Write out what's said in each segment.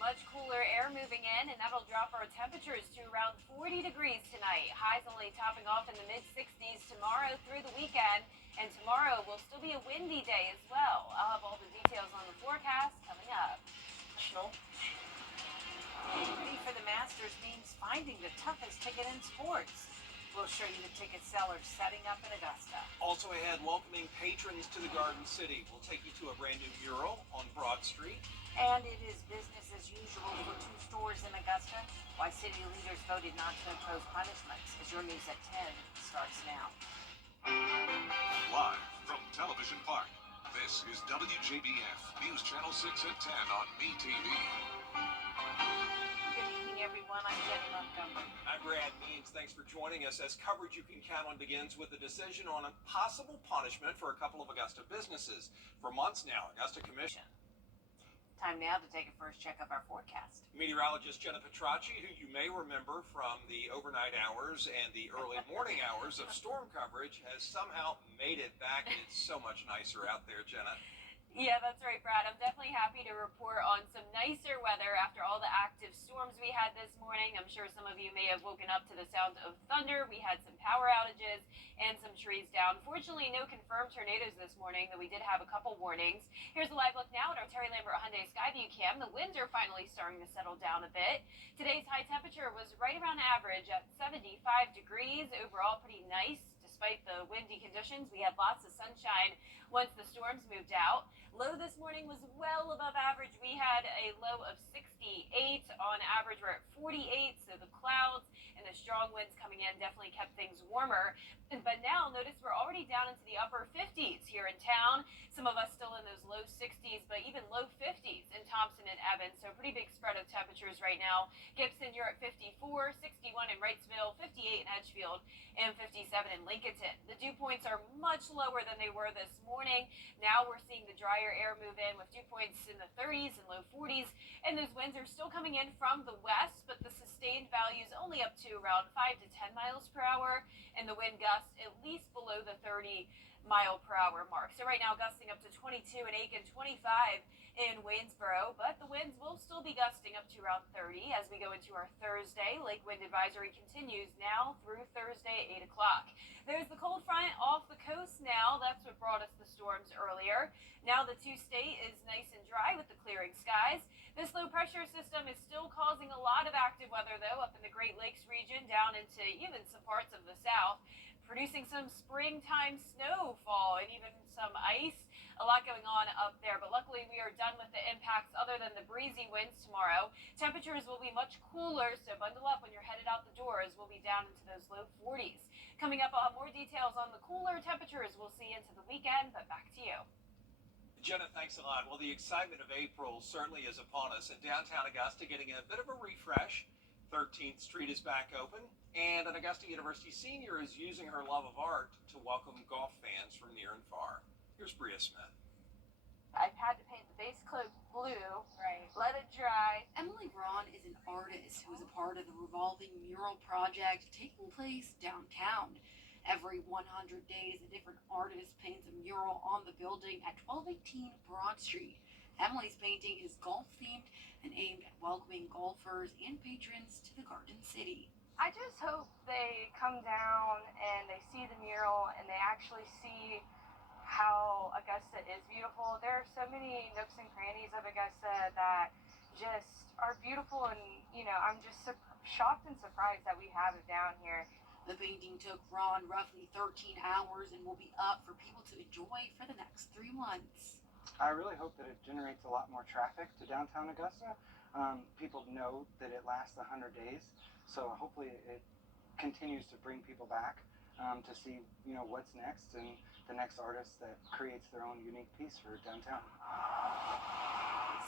much cooler air moving in, and that'll drop our temperatures to around 40 degrees tonight. Highs only topping off in the mid-60s tomorrow through the weekend, and tomorrow will still be a windy day as well. I'll have all the details on the forecast coming up. Ready for the Masters means finding the toughest ticket in sports. We'll show you the ticket sellers setting up in Augusta. Also ahead, welcoming patrons to the Garden City. We'll take you to a brand new mural on Broad Street. And it is business as usual for two stores in Augusta. Why city leaders voted not to impose punishments. As your news at 10 starts now. Live from Television Park, this is WJBF News Channel 6 at 10 on MeTV. Good evening, everyone. I'm Jenny Montgomery. I'm Brad Means. Thanks for joining us as coverage you can count on begins with a decision on a possible punishment for a couple of Augusta businesses. For months now, Augusta Commission. Time now to take a first check of our forecast. Meteorologist Jenna Petracci, who you may remember from the overnight hours and the early morning hours of storm coverage, has somehow made it back, and it's so much nicer out there, Jenna. Yeah, that's right, Brad. I'm definitely happy to report on some nicer weather after all the active storms we had this morning. I'm sure some of you may have woken up to the sound of thunder. We had some power outages and some trees down. Fortunately, no confirmed tornadoes this morning, though we did have a couple warnings. Here's a live look now at our Terry Lambert Hyundai Skyview cam. The winds are finally starting to settle down a bit. Today's high temperature was right around average at 75 degrees. Overall, pretty nice. Despite the windy conditions, we had lots of sunshine once the storms moved out. Low this morning was well above average. We had a low of 68. On average, we're at 48, so the clouds and the strong winds coming in definitely kept things warmer. But now, notice we're already down into the upper 50s here in town. Some of us still in those low 60s, but even low 50s in Thompson and Evans. So pretty big spread of temperatures right now. Gibson, you're at 54, 61 in Wrightsville, 58 in Edgefield, and 57 in Lincolnton. The dew points are much lower than they were this morning. Now we're seeing the drier air move in with dew points in the 30s and low 40s. And those winds are still coming in from the west, but the sustained values only up to around 5 to 10 miles per hour. And the wind gusts at least below the 30-mile-per-hour mark. So right now, gusting up to 22 in Aiken, 25 in Waynesboro, but the winds will still be gusting up to around 30 as we go into our Thursday. Lake wind advisory continues now through Thursday at 8 o'clock. There's the cold front off the coast now. That's what brought us the storms earlier. Now the two-state is nice and dry with the clearing skies. This low-pressure system is still causing a lot of active weather, though, up in the Great Lakes region, down into even some parts of the south, producing some springtime snowfall and even some ice. A lot going on up there, but luckily we are done with the impacts other than the breezy winds tomorrow. Temperatures will be much cooler, so bundle up when you're headed out the door as we'll be down into those low 40s. Coming up, I'll have more details on the cooler temperatures we'll see into the weekend, but back to you. Jenna, thanks a lot. Well, the excitement of April certainly is upon us, and downtown Augusta getting a bit of a refresh. 13th Street is back open, and an Augusta University senior is using her love of art to welcome golf fans from near and far. Here's Bria Smith. I've had to paint the base coat blue, Right. let it dry. Emily Braun is an artist who is a part of the revolving mural project taking place downtown. Every 100 days, a different artist paints a mural on the building at 1218 Broad Street. Emily's painting is golf-themed and aimed at welcoming golfers and patrons to the Garden City. I just hope they come down and they see the mural and they actually see how Augusta is beautiful. There are so many nooks and crannies of Augusta that just are beautiful, and I'm just shocked and surprised that we have it down here. The painting took Ron roughly 13 hours and will be up for people to enjoy for the next 3 months. I really hope that it generates a lot more traffic to downtown Augusta. People know that it lasts 100 days, so hopefully it continues to bring people back to see what's next and the next artist that creates their own unique piece for downtown.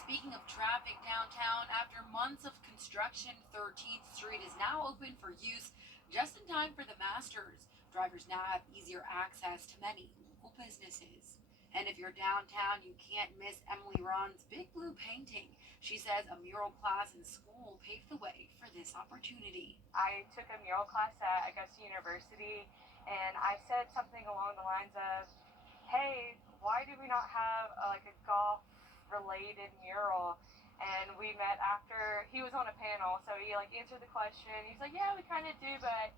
Speaking of traffic downtown, after months of construction, 13th Street is now open for use just in time for the Masters. Drivers now have easier access to many local businesses. And if you're downtown, you can't miss Emily Ron's Big Blue painting. She says a mural class in school paved the way for this opportunity. I took a mural class at Augusta University, and I said something along the lines of, hey, why do we not have a golf-related mural? and we met after he was on a panel, so he like answered the question. He's like, yeah, we kind of do, but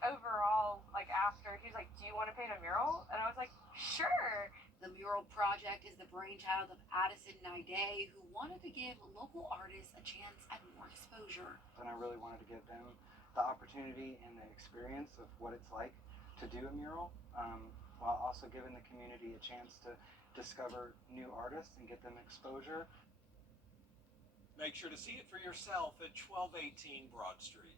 overall, like after, he was like, do you want to paint a mural? And I was like, sure. The mural project is the brainchild of Addison Naide, who wanted to give local artists a chance at more exposure. And I really wanted to give them the opportunity and the experience of what it's like to do a mural, while also giving the community a chance to discover new artists and get them exposure. Make sure to see it for yourself at 1218 Broad Street.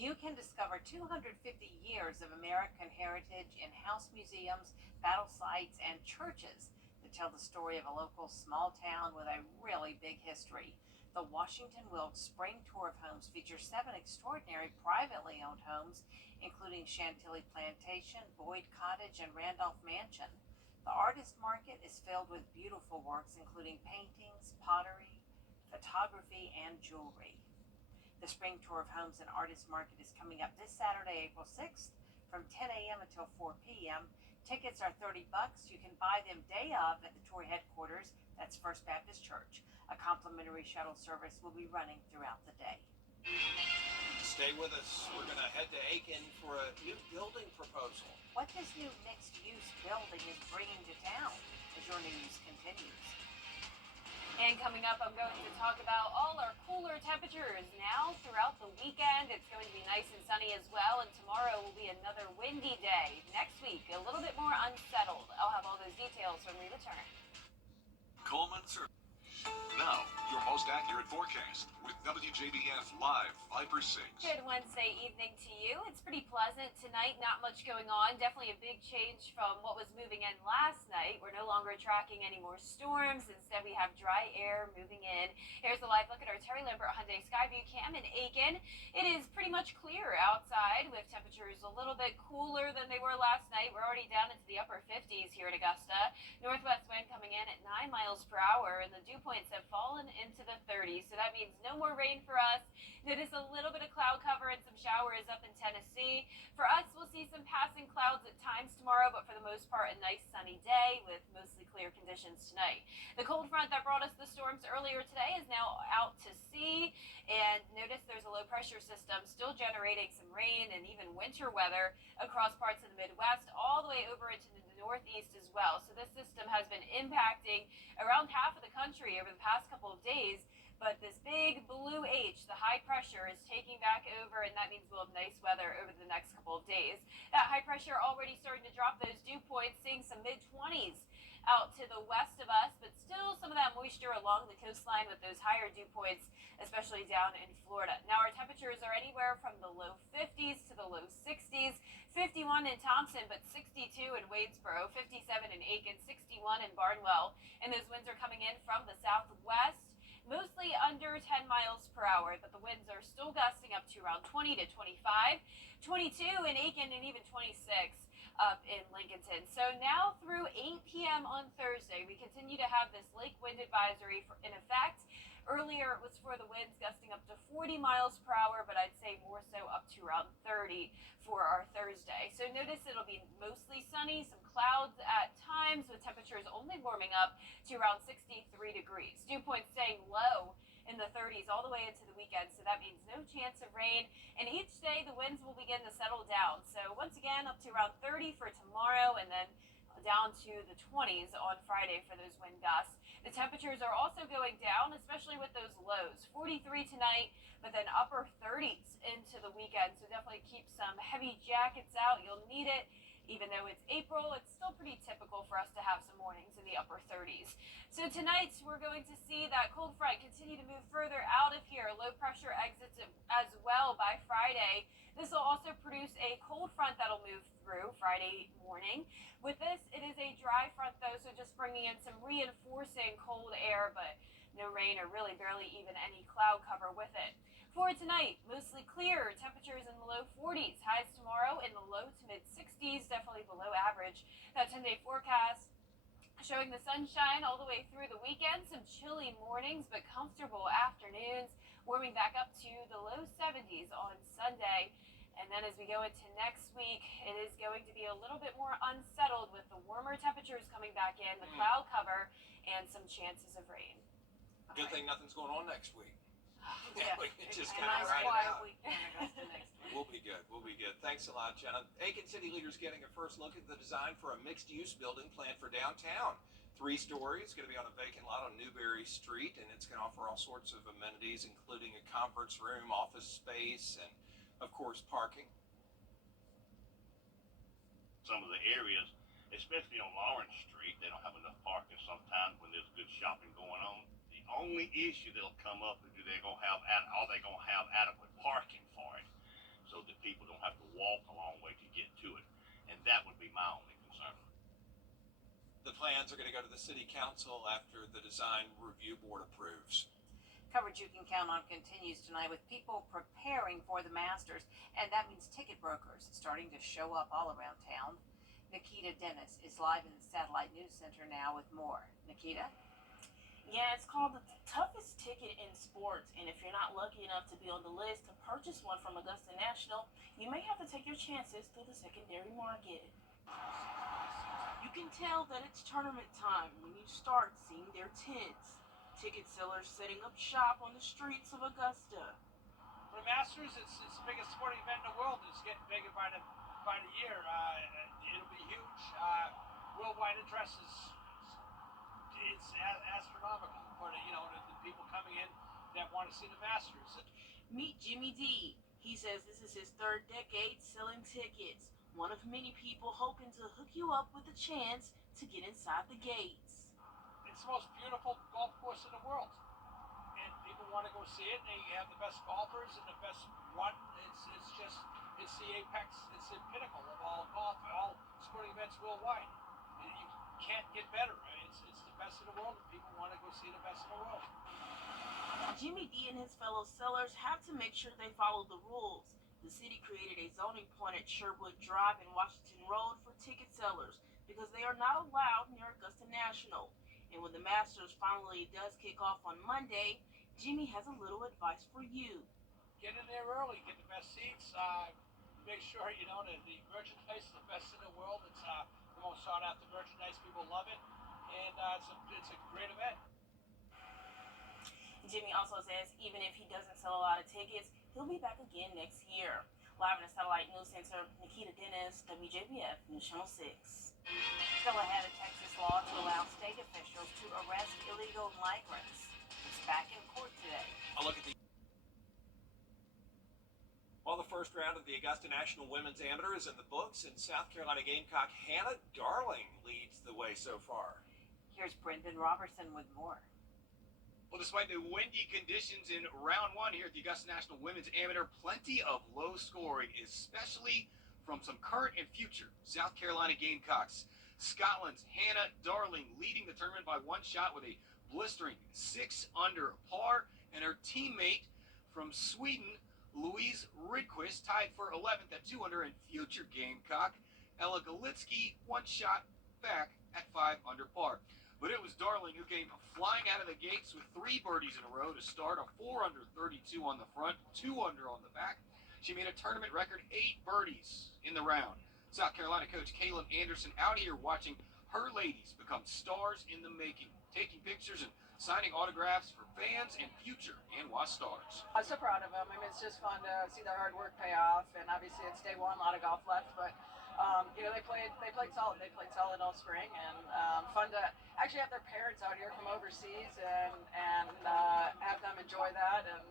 You can discover 250 years of American heritage in house museums, battle sites, and churches that tell the story of a local small town with a really big history. The Washington Wilkes Spring Tour of Homes features 7 extraordinary privately owned homes, including Chantilly Plantation, Boyd Cottage, and Randolph Mansion. The artist market is filled with beautiful works, including paintings, pottery, photography, and jewelry. The Spring Tour of Homes and Artist Market is coming up this Saturday, April 6th from 10 a.m. until 4 p.m. Tickets are $30. You can buy them day of at the tour headquarters. That's First Baptist Church. A complimentary shuttle service will be running throughout the day. Stay with us. We're going to head to Aiken for a new building proposal. What this new mixed-use building is bringing to town as your news continues. And coming up, I'm going to talk about all our cooler temperatures now throughout the weekend. It's going to be nice and sunny as well, and tomorrow will be another windy day. Next week, a little bit more unsettled. I'll have all those details when we return. Coleman's. Now, your most accurate forecast with WJBF Live Viper 6. Good Wednesday evening to you. It's pretty pleasant tonight. Not much going on. Definitely a big change from what was moving in last night. We're no longer tracking any more storms. Instead, we have dry air moving in. Here's a live look at our Terry Lambert Hyundai Skyview cam in Aiken. It is pretty much clear outside with temperatures a little bit cooler than they were last night. We're already down into the upper 50s here at Augusta. Northwest wind coming in at 9 miles per hour, and the dew points have fallen into the 30s, so that means no more rain for us. Notice a little bit of cloud cover and some showers up in Tennessee. For us, we'll see some passing clouds at times tomorrow, but for the most part, a nice sunny day with mostly clear conditions tonight. The cold front that brought us the storms earlier today is now out to sea, and notice there's a low pressure system still generating some rain and even winter weather across parts of the Midwest, all the way over into the Northeast as well. So this system has been impacting around half of the country over the past couple of days, but this big blue H, the high pressure, is taking back over, and that means we'll have nice weather over the next couple of days. That high pressure already starting to drop those dew points, seeing some mid-20s out to the west of us, but still some of that moisture along the coastline with those higher dew points, especially down in Florida. Now our temperatures are anywhere from the low 50s to the low 60s, 51 in Thompson, but 62 in Wadesboro, 57 in Aiken, 61 in Barnwell, and those winds are coming in from the southwest, mostly under 10 miles per hour, but the winds are still gusting up to around 20 to 25, 22 in Aiken, and even 26 up in Lincolnton. So now through 8 p.m. on Thursday, we continue to have this lake wind advisory in effect. Earlier, it was for the winds gusting up to 40 miles per hour, but I'd say more so up to around 30 for our Thursday. So notice it'll be mostly sunny, some clouds at times, with temperatures only warming up to around 63 degrees. Dew points staying low in the 30s all the way into the weekend, so that means no chance of rain. And each day, the winds will begin to settle down. So once again, up to around 30 for tomorrow, and then down to the 20s on Friday for those wind gusts. The temperatures are also going down, especially with those lows. 43 tonight, but then upper 30s into the weekend. So definitely keep some heavy jackets out. You'll need it. Even though it's April, it's still pretty typical for us to have some mornings in the upper 30s. So tonight, we're going to see that cold front continue to move further out of here. Low pressure exits as well by Friday. This will also produce a cold front that'll move through Friday morning. With this, it is a dry front though, so just bringing in some reinforcing cold air, but no rain or really barely even any cloud cover with it. For tonight, mostly clear, temperatures in the low 40s, highs tomorrow in the low to mid 60s, definitely below average. That 10-day forecast showing the sunshine all the way through the weekend, some chilly mornings but comfortable afternoons, warming back up to the low 70s on Sunday. And then as we go into next week, it is going to be a little bit more unsettled with the warmer temperatures coming back in, the cloud cover, and some chances of rain. good thing nothing's going on next week. Yeah, We can just a kind of nice ride it quiet out. week in Augusta next week. We'll be good. We'll be good. Thanks a lot, Jenna. Aiken City leaders getting a first look at the design for a mixed-use building planned for downtown. 3 stories, going to be on a vacant lot on Newberry Street, and it's going to offer all sorts of amenities, including a conference room, office space, and, of course, parking. Some of the areas, especially on Lawrence Street, they don't have enough parking sometimes when there's good shopping going on. The only issue that'll come up is are they going to have adequate parking for it so that people don't have to walk a long way to get to it. And that would be my only concern. The plans are going to go to the city council after the design review board approves. Coverage you can count on continues tonight with people preparing for the Masters, and that means ticket brokers starting to show up all around town. Nikita Dennis is live in the Satellite News Center now with more. Nikita? Yeah, it's called the toughest ticket in sports, and if you're not lucky enough to be on the list to purchase one from Augusta National, you may have to take your chances through the secondary market. You can tell that it's tournament time when you start seeing their tents. Ticket sellers setting up shop on the streets of Augusta. For the Masters, it's the biggest sporting event in the world. It's getting bigger by the year. It'll be huge. Worldwide interest it's astronomical for the people coming in that want to see the Masters. Meet Jimmy D. He says this is his 3rd decade selling tickets. One of many people hoping to hook you up with a chance to get inside the gates. It's the most beautiful golf course in the world, and people want to go see it. They have the best golfers and the best run. It's the apex. It's the pinnacle of all golf, all sporting events worldwide. You can't get better. It's the best in the world, and people want to go see the best in the world. Jimmy D and his fellow sellers have to make sure they follow the rules. The city created a zoning point at Sherwood Drive and Washington Road for ticket sellers because they are not allowed near Augusta National. And when the Masters finally does kick off on Monday, Jimmy has a little advice for you. Get in there early, get the best seats. Make sure that the merchandise is the best in the world. It's the most sought after merchandise. People love it, and it's a great event. Jimmy also says even if he doesn't sell a lot of tickets, he'll be back again next year. Live in the Satellite News Center, Nikita Dennis, WJBF News Channel 6. Still ahead of Texas law to allow state officials to arrest illegal migrants. It's back in court today. I'll look at Well, the first round of the Augusta National Women's Amateur is in the books, and South Carolina Gamecock Hannah Darling leads the way so far. Here's Brendan Robertson with more. Well, despite the windy conditions in round 1 here at the Augusta National Women's Amateur, plenty of low scoring, especially from some current and future South Carolina Gamecocks. Scotland's Hannah Darling leading the tournament by 1 shot with a blistering 6 under par, and her teammate from Sweden, Louise Rydquist, tied for 11th at 2 under, and future Gamecock Ella Galitsky 1 shot back at 5 under par. But it was Darling who came flying out of the gates with 3 birdies in a row to start, a 4 under 32 on the front, 2 under on the back. She made a tournament record 8 birdies in the round. South Carolina coach Kaylin Anderson out here watching her ladies become stars in the making, taking pictures and signing autographs for fans and future ANWA stars. I'm so proud of them. I mean, it's just fun to see their hard work pay off, and obviously it's day 1, a lot of golf left, but they played solid. They played solid all spring, and fun to actually have their parents out here from overseas and have them enjoy that, and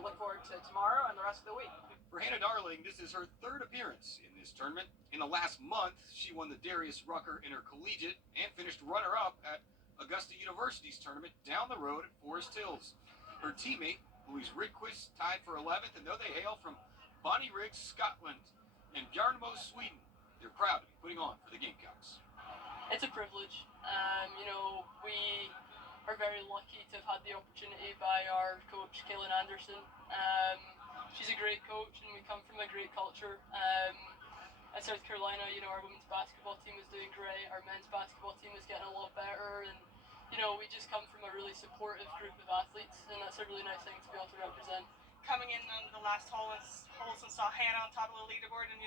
look forward to tomorrow and the rest of the week. For Hannah Darling, this is her 3rd appearance in this tournament. In the last month, she won the Darius Rucker Intercollegiate and finished runner-up at Augusta University's tournament down the road at Forest Hills. Her teammate, Louise Rydquist, tied for 11th, and though they hail from Bonnie Riggs, Scotland, and Bjarnemo, Sweden, they're proud to be putting on for the Gamecocks. It's a privilege. We are very lucky to have had the opportunity by our coach, Kaylin Anderson. She's a great coach, and we come from a great culture. At South Carolina, our women's basketball team is doing great. Our men's basketball team is getting a lot better, and we just come from a really supportive group of athletes, and that's a really nice thing to be able to represent. Coming in on the last holes and saw Hannah on top of the leaderboard, and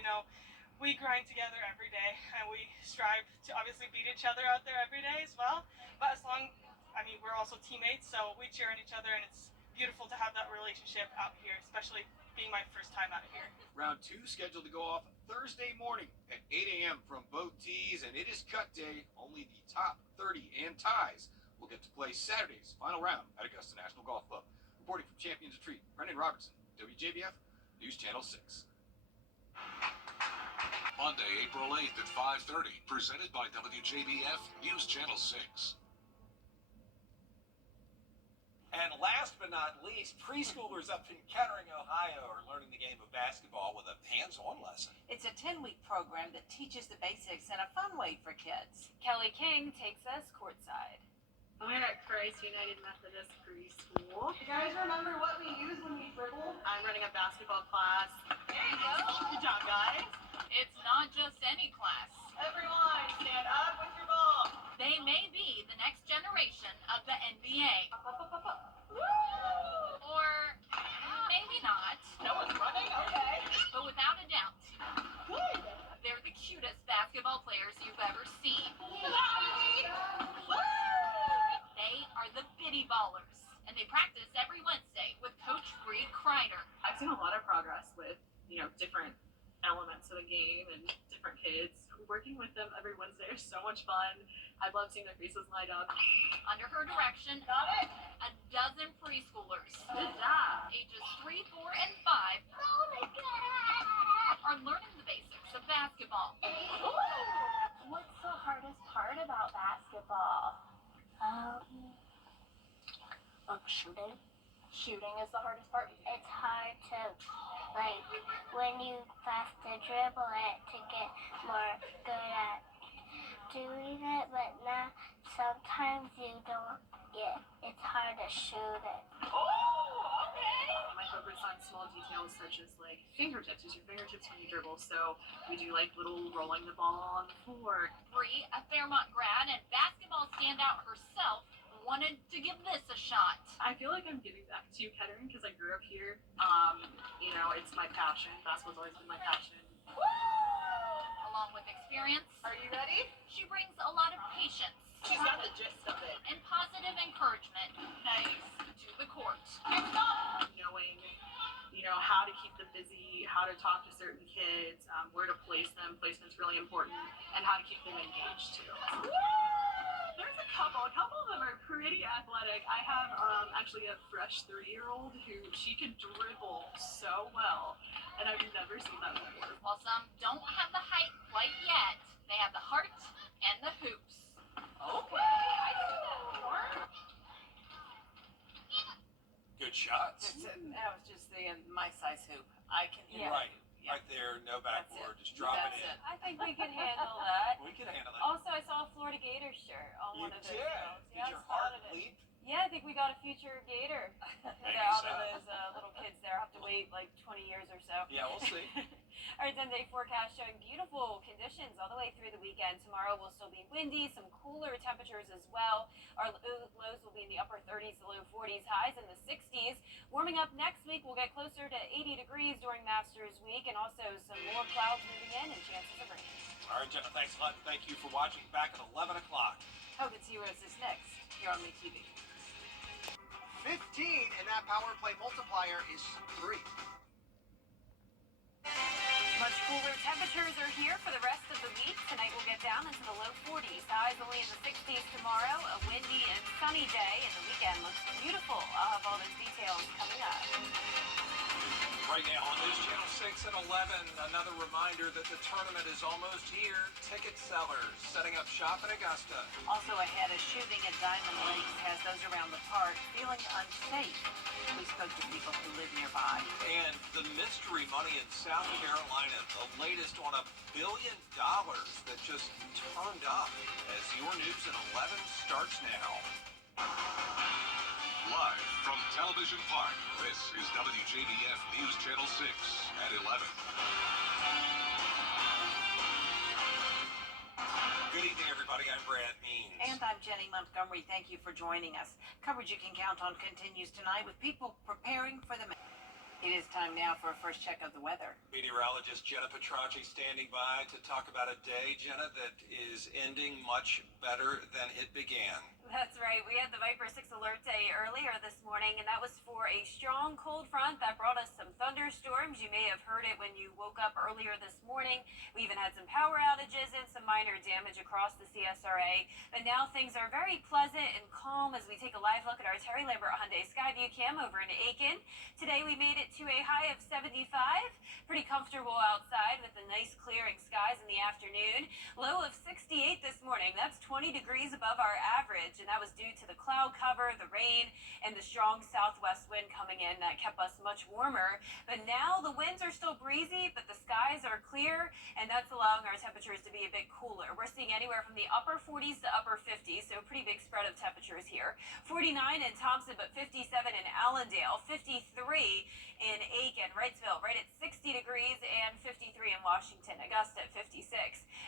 we grind together every day, and we strive to obviously beat each other out there every day as well. But as long I mean, we're also teammates, so we cheer on each other, and it's beautiful to have that relationship out here, especially being my first time out here. Round 2 scheduled to go off Thursday morning at 8 a.m. from both tees, and it is cut day. Only the top 30 and ties will get to play Saturday's final round at Augusta National Golf Club. Reporting from Champions Retreat, Brendan Robertson, WJBF, News Channel 6. Monday, April 8th at 5:30. Presented by WJBF, News Channel 6. And last but not least, preschoolers up in Kettering, Ohio are learning the game of basketball with a hands-on lesson. It's a 10-week program that teaches the basics in a fun way for kids. Kelly King takes us courtside. We're at Christ United Methodist Preschool. You guys remember what we use when we dribble? I'm running a basketball class. There you go. Good job, guys. It's not just any class. Everyone, stand up with your ball. They may be the next generation of the NBA. Or maybe not. No one's running? Okay. But without a doubt, Good. they're the cutest basketball players you've ever seen. They are the Bitty Ballers, and they practice every Wednesday with Coach Reed Kreider. I've seen a lot of progress with, different elements of the game and different kids. Working with them every Wednesday is so much fun. I love seeing their faces light up. Under her direction, Got it? a dozen preschoolers, Good job. ages 3, 4, and 5, are learning the basics of basketball. What's the hardest part about basketball? Shooting. Shooting is the hardest part. It's hard to, when you have to dribble it to get more good at doing it, but now sometimes you don't get, it's hard to shoot it. Oh, okay. I focus on small details such as fingertips. Use your fingertips when you dribble. So we do little rolling the ball on the floor. Bree, a Fairmont grad and basketball standout herself, wanted to give this a shot. I feel like I'm giving back to Kettering because I grew up here. It's my passion. Basketball's always been my passion. Along with experience, Are you ready? she brings a lot of patience She's got the gist of it. and positive encouragement Nice. to the court. Knowing, how to keep them busy, how to talk to certain kids, where to place them. Placement's really important, and how to keep them engaged too. There's a couple. A couple of them are pretty athletic. I have actually a fresh 3-year-old who she can dribble so well, and I've never seen that before. While some don't have the height quite yet, they have the heart and the hoops. Okay. I can do that more. Good shots. That was just my size hoop. I can hit Right. Yeah. Right there, no That's backboard, it. just drop That's it in. it. I think we can handle that. We can handle it. Also, I saw a Florida Gators shirt on You one of those did. girls. Did Yeah, your I heart spotted it. leap? Yeah, I think we got a future Gator. Maybe Out so. of those little kids there. I'll have to wait 20 years or so. Yeah, we'll see. Our 10-day forecast showing beautiful conditions all the way through the weekend. Tomorrow will still be windy, some cooler temperatures as well. Our lows will be in the upper 30s to low 40s, highs in the 60s. Warming up next week, we'll get closer to 80 degrees during Masters Week, and also some more clouds moving in and chances of rain. All right, Jenna, thanks a lot. Thank you for watching. Back at 11 o'clock. Hogan's Heroes is next here on MeTV. 15, and that power play multiplier is 3. Much cooler temperatures are here for the rest of the week. Tonight we'll get down into the low 40s. Highs only in the 60s tomorrow. A windy and sunny day, and the weekend looks beautiful. I'll have all those details coming up. Right now on News Channel 6 at 11, another reminder that the tournament is almost here. Ticket sellers setting up shop in Augusta. Also ahead, a shooting at Diamond Lakes has those around the park feeling unsafe. We spoke to people who live nearby. And the mystery money in South Carolina, the latest on $1 billion that just turned up. As your news at 11 starts now. Live from Television Park, this is WJBF News Channel 6 at 11. Good evening, everybody. I'm Brad Means. And I'm Jenny Montgomery. Thank you for joining us. Coverage you can count on continues tonight with people preparing for the It is time now for a first check of the weather. Meteorologist Jenna Petracci standing by to talk about a day, Jenna, that is ending much better than it began. That's right. We had the Viper 6 alert day earlier this morning, and that was for a strong cold front that brought us some thunderstorms. You may have heard it when you woke up earlier this morning. We even had some power outages and some minor damage across the CSRA. But now things are very pleasant and calm as we take a live look at our Terry Lambert Hyundai Skyview cam over in Aiken. Today we made it to a high of 75. Pretty comfortable outside with the nice clearing skies in the afternoon. Low of 68 this morning. That's 20 degrees above our average. And that was due to the cloud cover, the rain, and the strong southwest wind coming in that kept us much warmer. But now the winds are still breezy, but the skies are clear, and that's allowing our temperatures to be a bit cooler. We're seeing anywhere from the upper 40s to upper 50s, so a pretty big spread of temperatures here. 49 in Thompson, but 57 in Allendale, 53 in Aiken, Wrightsville, right at 60 degrees, and 53 in Washington, Augusta at 56.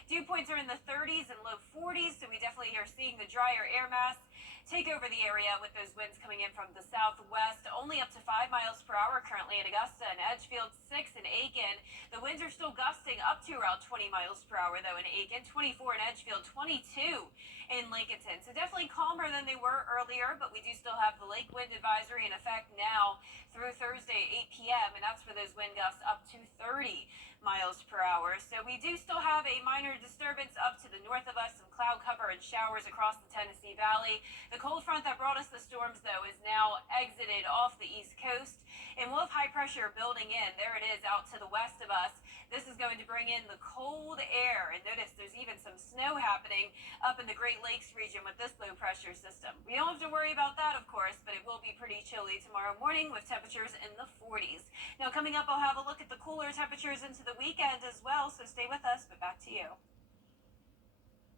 Dew points are in the 30s and low 40s, so we definitely are seeing the drier air mass take over the area with those winds coming in from the southwest, only up to 5 miles per hour currently in Augusta and Edgefield, 6 in Aiken. The winds are still gusting up to around 20 miles per hour though in Aiken, 24 in Edgefield, 22 in Lincolnton. So definitely calmer than they were earlier, but we do still have the lake wind advisory in effect now through Thursday 8 p.m. and that's for those wind gusts up to 30 miles per hour. So we do still have a minor disturbance up to the north of us, some cloud cover and showers across the Tennessee Valley. The cold front that brought us the storms, though, is now exited off the East Coast, and we'll have high pressure building in. There it is out to the west of us. This is going to bring in the cold air, and notice there's even some snow happening up in the Great Lakes region with this low pressure system. We don't have to worry about that, of course, but it will be pretty chilly tomorrow morning with temperatures in the 40s. Now, coming up, I'll have a look at the cooler temperatures into the weekend as well, so stay with us, but back to you.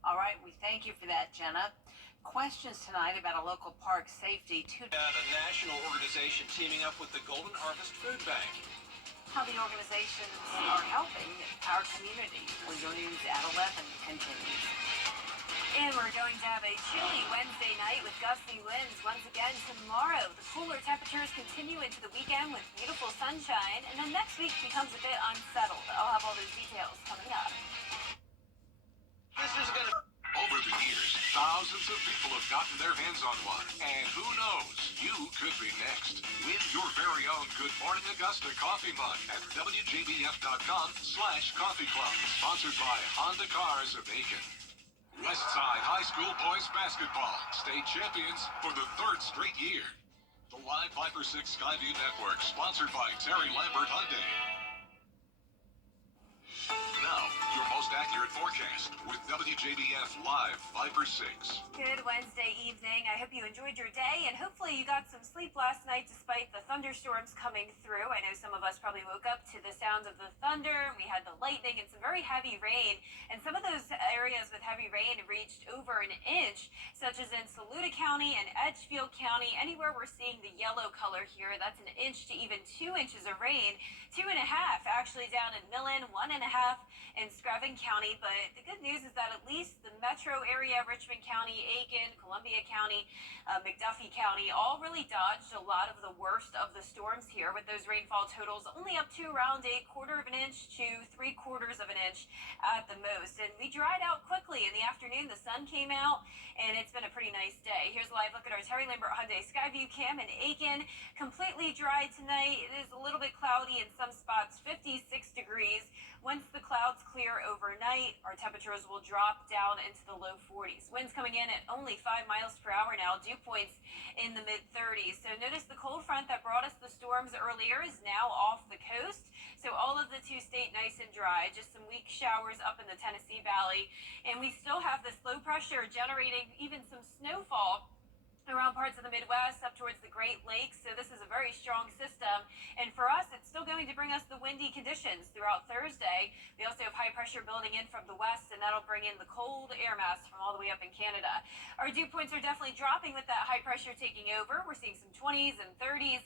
All right, we thank you for that, Jenna. Questions tonight about a local park safety. A national organization teaming up with the Golden Harvest Food Bank. How the organizations are helping our community. When your news at 11 continues. And we're going to have a chilly Wednesday night with gusty winds once again tomorrow. The cooler temperatures continue into the weekend with beautiful sunshine, and then next week becomes a bit unsettled. I'll have all those details coming up. This is gonna... Over the years, thousands of people have gotten their hands on one. And who knows, you could be next. Win your very own Good Morning Augusta coffee mug at WJBF.com/coffee club. Sponsored by Honda Cars of Aiken. Westside High School boys basketball state champions for the 3rd straight year. The live Viper 6 Skyview Network, sponsored by Terry Lambert Hyundai. Now, your most accurate forecast with WJBF Live Viper 6. Good Wednesday evening. I hope you enjoyed your day, and hopefully you got some sleep last night despite the thunderstorms coming through. I know some of us probably woke up to the sounds of the thunder, and we had the lightning and some very heavy rain. And some of those areas with heavy rain reached over an inch, such as in Saluda County and Edgefield County. Anywhere we're seeing the yellow color here, that's an inch to even 2 inches of rain. 2.5 actually down in Millen, 1.5 in Screven County. But the good news is that at least the metro area, Richmond County, Aiken, Columbia County, McDuffie County, all really dodged a lot of the worst of the storms here, with those rainfall totals only up to around 1/4 of an inch to 3/4 of an inch at the most. And we dried out quickly in the afternoon. The sun came out, and it's been a pretty nice day. Here's a live look at our Terry Lambert Hyundai Skyview cam in Aiken. Completely dry tonight. It is a little bit cloudy in some spots, 56 degrees. Once the clouds clear overnight, our temperatures will drop down into the low 40s. Winds coming in at only 5 miles per hour now. Dew points in the mid-30s. So notice the cold front that brought us the storms earlier is now off the coast. So all of the two stay nice and dry. Just some weak showers up in the Tennessee Valley. And we still have this low pressure generating even some snowfall around parts of the Midwest up towards the Great Lakes. So this is a very strong system, and for us it's still going to bring us the windy conditions throughout Thursday. We also have high pressure building in from the west, and that'll bring in the cold air mass from all the way up in Canada. Our dew points are definitely dropping with that high pressure taking over. We're seeing some 20s and 30s,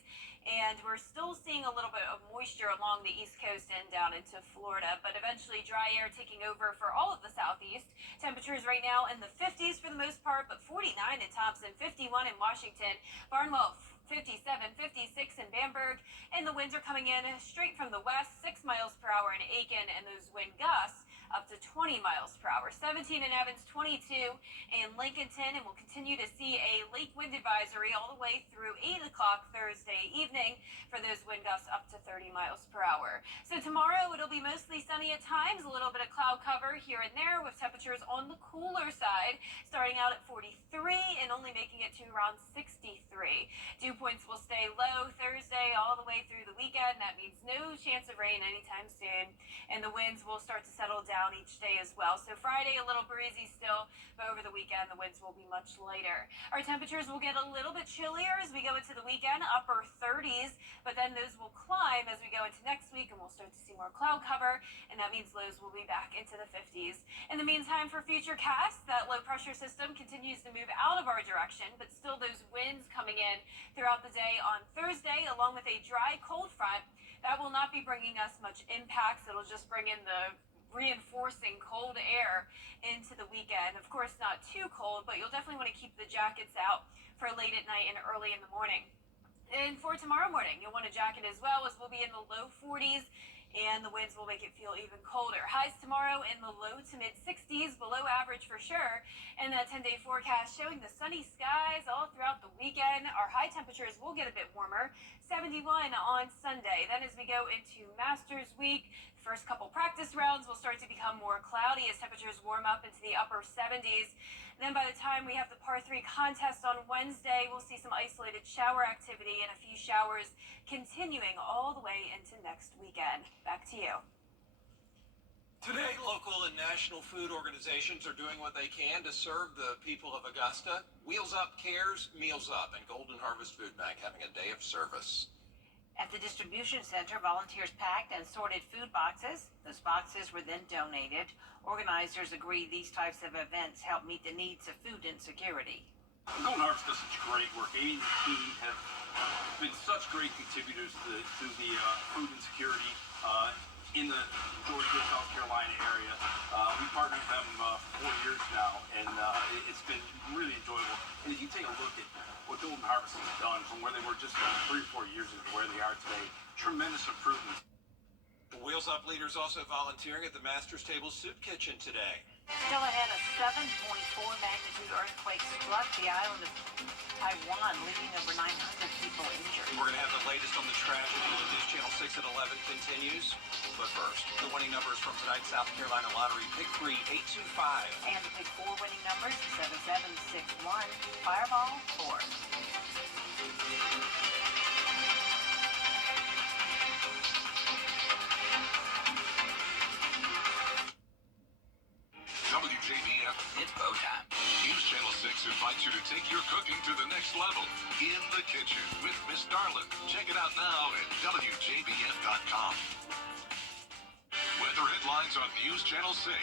and we're still seeing a little bit of moisture along the east coast and down into Florida, but eventually dry air taking over for all of the southeast. Temperatures right now in the 50s for the most part, but 49 in Thompson, 51 in Washington, Barnwell 57, 56 in Bamberg, and the winds are coming in straight from the west, 6 miles per hour in Aiken, and those wind gusts up to 20 miles per hour. 17 in Evans, 22 in Lincolnton, and we'll continue to see a lake wind advisory all the way through 8 o'clock Thursday evening for those wind gusts up to 30 miles per hour. So tomorrow it'll be mostly sunny at times, a little bit of cloud cover here and there with temperatures on the cooler side, starting out at 43 and only making it to around 63. Dew points will stay low Thursday all the way through the weekend. That means no chance of rain anytime soon, and the winds will start to settle down each day as well. So Friday a little breezy still, but over the weekend the winds will be much lighter. Our temperatures will get a little bit chillier as we go into the weekend, upper 30s, but then those will climb as we go into next week, and we'll start to see more cloud cover, and that means lows will be back into the 50s. In the meantime, for future casts, that low pressure system continues to move out of our direction, but still those winds coming in throughout the day on Thursday, along with a dry cold front. That will not be bringing us much impacts. It'll just bring in the reinforcing cold air into the weekend. Of course, not too cold, but you'll definitely want to keep the jackets out for late at night and early in the morning. And for tomorrow morning, you'll want a jacket as well, as we'll be in the low 40s, and the winds will make it feel even colder. Highs tomorrow in the low to mid 60s, below average for sure. And that 10-day forecast showing the sunny skies all throughout the weekend. Our high temperatures will get a bit warmer, 71 on Sunday. Then as we go into Masters Week, first couple practice rounds will start to become more cloudy as temperatures warm up into the upper 70s. And then by the time we have the par 3 contest on Wednesday, we'll see some isolated shower activity and a few showers continuing all the way into next weekend. Back to you. Today, local and national food organizations are doing what they can to serve the people of Augusta. Wheels Up cares, Meals Up, and Golden Harvest Food Bank having a day of service. At the distribution center, volunteers packed and sorted food boxes. Those boxes were then donated. Organizers agree these types of events help meet the needs of food insecurity. Golden Harvest does such great work. Amy and the team have been such great contributors to the food insecurity in the Georgia, South Carolina area. We partnered with them for 4 years now, and it's been really enjoyable. And if you take a look at what Golden Harvest has done from where they were just 3 or 4 years ago to where they are today, tremendous improvements. The Wheels Up leaders also volunteering at the Masters Table Soup Kitchen today. Still ahead, a 7.4 magnitude earthquake struck the island of Taiwan, leaving over 900 people injured. We're going to have the latest on the tragedy. The News Channel 6 at 11 continues. But first, the winning numbers from tonight's South Carolina Lottery. Pick 3, 825. And the Pick 4 winning numbers, 7761, Fireball 4. WJBF, it's bow time. News Channel 6 invites you to take your cooking to the next level. In the Kitchen with Miss Darlin. Check it out now at WJBF.com. Weather headlines on News Channel 6,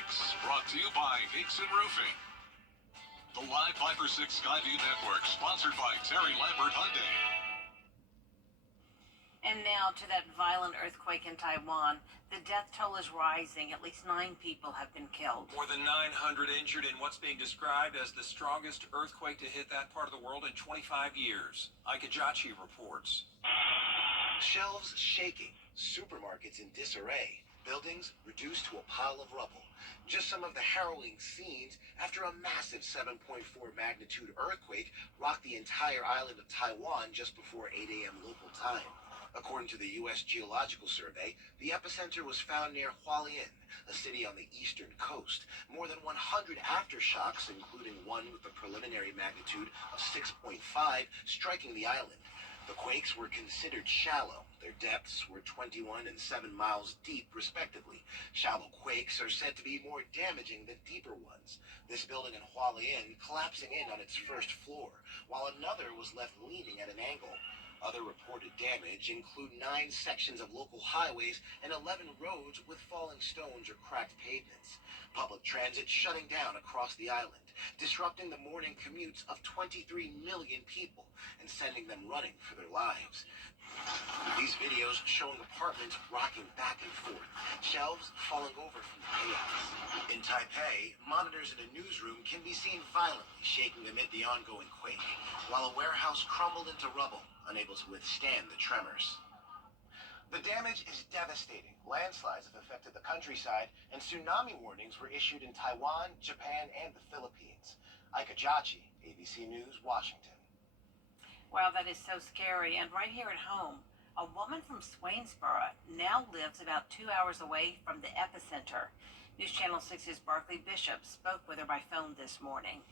brought to you by Hickson Roofing. The Live Viper 6 Skyview Network, sponsored by Terry Lambert Hyundai. And now to that violent earthquake in Taiwan. The death toll is rising. At least 9 people have been killed. More than 900 injured in what's being described as the strongest earthquake to hit that part of the world in 25 years. Ike Ajachi reports. Shelves shaking, supermarkets in disarray, buildings reduced to a pile of rubble. Just some of the harrowing scenes after a massive 7.4 magnitude earthquake rocked the entire island of Taiwan just before 8 a.m. local time. According to the U.S. Geological Survey, the epicenter was found near Hualien, a city on the eastern coast. More than 100 aftershocks, including one with a preliminary magnitude of 6.5, striking the island. The quakes were considered shallow. Their depths were 21 and 7 miles deep, respectively. Shallow quakes are said to be more damaging than deeper ones. This building in Hualien collapsing in on its first floor, while another was left leaning at an angle. Other reported damage include 9 sections of local highways and 11 roads with falling stones or cracked pavements. Public transit shutting down across the island, disrupting the morning commutes of 23 million people and sending them running for their lives. These videos showing apartments rocking back and forth, shelves falling over from the chaos. In Taipei, monitors in a newsroom can be seen violently shaking amid the ongoing quake, while a warehouse crumbled into rubble, unable to withstand the tremors. The damage is devastating. Landslides have affected the countryside, and tsunami warnings were issued in Taiwan, Japan, and the Philippines. Ika Jachi, ABC News, Washington. Wow, that is so scary. And right here at home, a woman from Swainsboro now lives about 2 hours away from the epicenter. News Channel 6's Barclay Bishop spoke with her by phone this morning.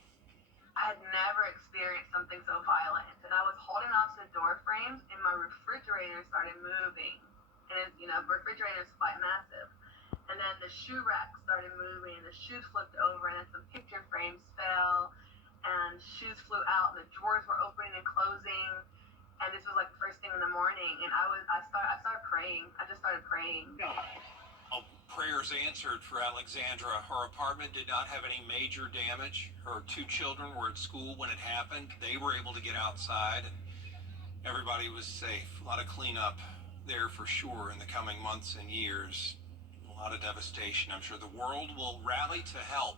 I had never experienced something so violent, and I was holding on to the door frames, and my refrigerator started moving. And it's, refrigerator is quite massive. And then the shoe rack started moving, and the shoes flipped over, and then some picture frames fell, and shoes flew out, and the drawers were opening and closing. And this was like the first thing in the morning, and I started praying. I just started praying. Prayers answered for Alexandra. Her apartment did not have any major damage. Her 2 children were at school when it happened. They were able to get outside, and everybody was safe. A lot of cleanup there for sure in the coming months and years. A lot of devastation. I'm sure the world will rally to help.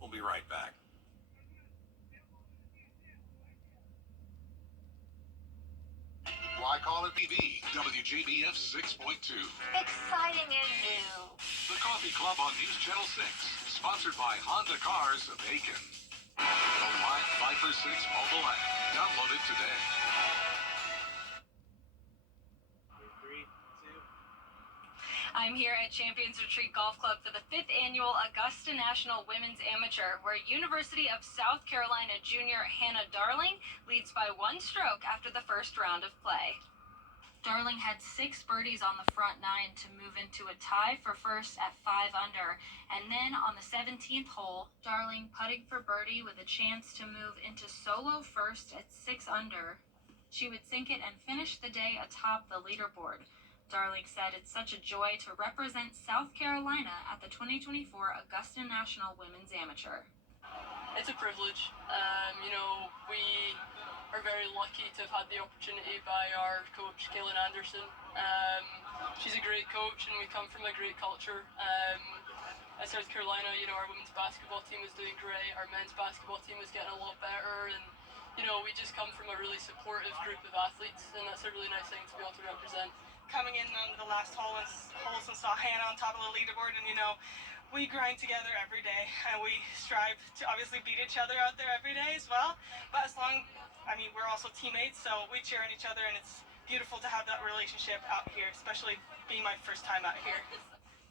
We'll be right back. Why call it TV? WJBF 6.2. Exciting and new. The Coffee Club on News Channel 6. Sponsored by Honda Cars of Aiken. The Live Viper 6 mobile app. Download it today. 3, 2. I'm here at Champions Retreat Golf Club for the 5th annual Augusta National Women's Amateur, where University of South Carolina junior Hannah Darling leads by 1 stroke after the first round of play. Darling had 6 birdies on the front 9 to move into a tie for first at 5 under, and then on the 17th hole, Darling putting for birdie with a chance to move into solo first at 6 under. She would sink it and finish the day atop the leaderboard. Darling said it's such a joy to represent South Carolina at the 2024 Augusta National Women's Amateur. It's a privilege. We are very lucky to have had the opportunity by our coach, Kaylin Anderson. She's a great coach, and we come from a great culture. At South Carolina, our women's basketball team is doing great. Our men's basketball team is getting a lot better, and we just come from a really supportive group of athletes, and that's a really nice thing to be able to represent. Coming in on the last holes and saw Hannah on top of the leaderboard, and we grind together every day, and we strive to obviously beat each other out there every day as well. But we're also teammates, so we cheer on each other, and it's beautiful to have that relationship out here, especially being my first time out here.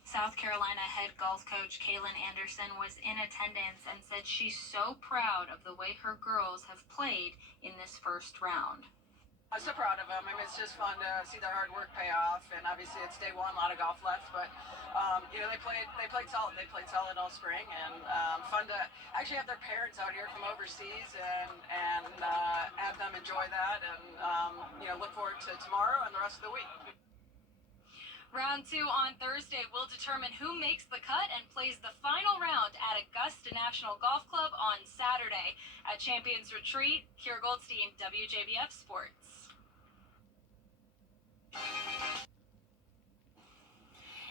South Carolina head golf coach Kaylin Anderson was in attendance and said she's so proud of the way her girls have played in this first round. I'm so proud of them. It's just fun to see their hard work pay off, and obviously it's day 1, a lot of golf left, but they played solid. They played solid all spring, and fun to actually have their parents out here from overseas and have them enjoy that, and look forward to tomorrow and the rest of the week. Round 2 on Thursday will determine who makes the cut and plays the final round at Augusta National Golf Club on Saturday. At Champions Retreat, Kira Goldstein, WJBF Sports.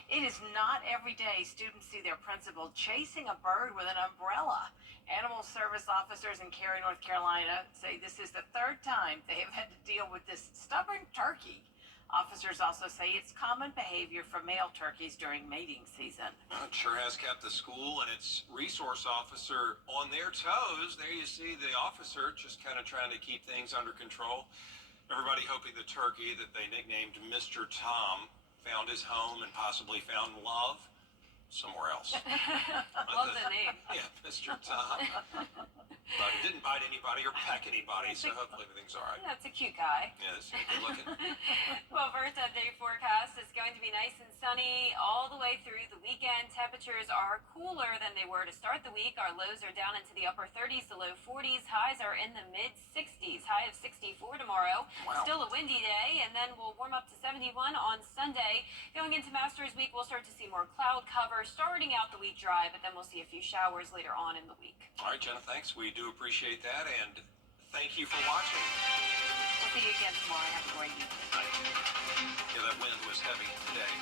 It is not every day students see their principal chasing a bird with an umbrella. Animal Service officers in Cary, North Carolina say this is the 3rd time they have had to deal with this stubborn turkey. Officers also say it's common behavior for male turkeys during mating season. It sure has kept the school and its resource officer on their toes. There you see the officer just kind of trying to keep things under control. Everybody hoping the turkey that they nicknamed Mr. Tom found his home and possibly found love somewhere else. Love the name. Yeah, Mr. Tom. But he didn't bite anybody or peck anybody, so hopefully everything's all right. That's a cute guy. Yeah, it's good looking. Well, first update forecast is going to be nice and sunny all the way through the weekend. Temperatures are cooler than they were to start the week. Our lows are down into the upper 30s to low 40s. Highs are in the mid 60s. High of 64 tomorrow. Wow. Still a windy day, and then we'll warm up to 71 on Sunday. Going into Masters Week, we'll start to see more cloud cover starting out the week dry, but then we'll see a few showers later on in the week. All right, Jenna, thanks. We do appreciate that, and thank you for watching. We'll see you again tomorrow. Have a great evening. Yeah, that wind was heavy today.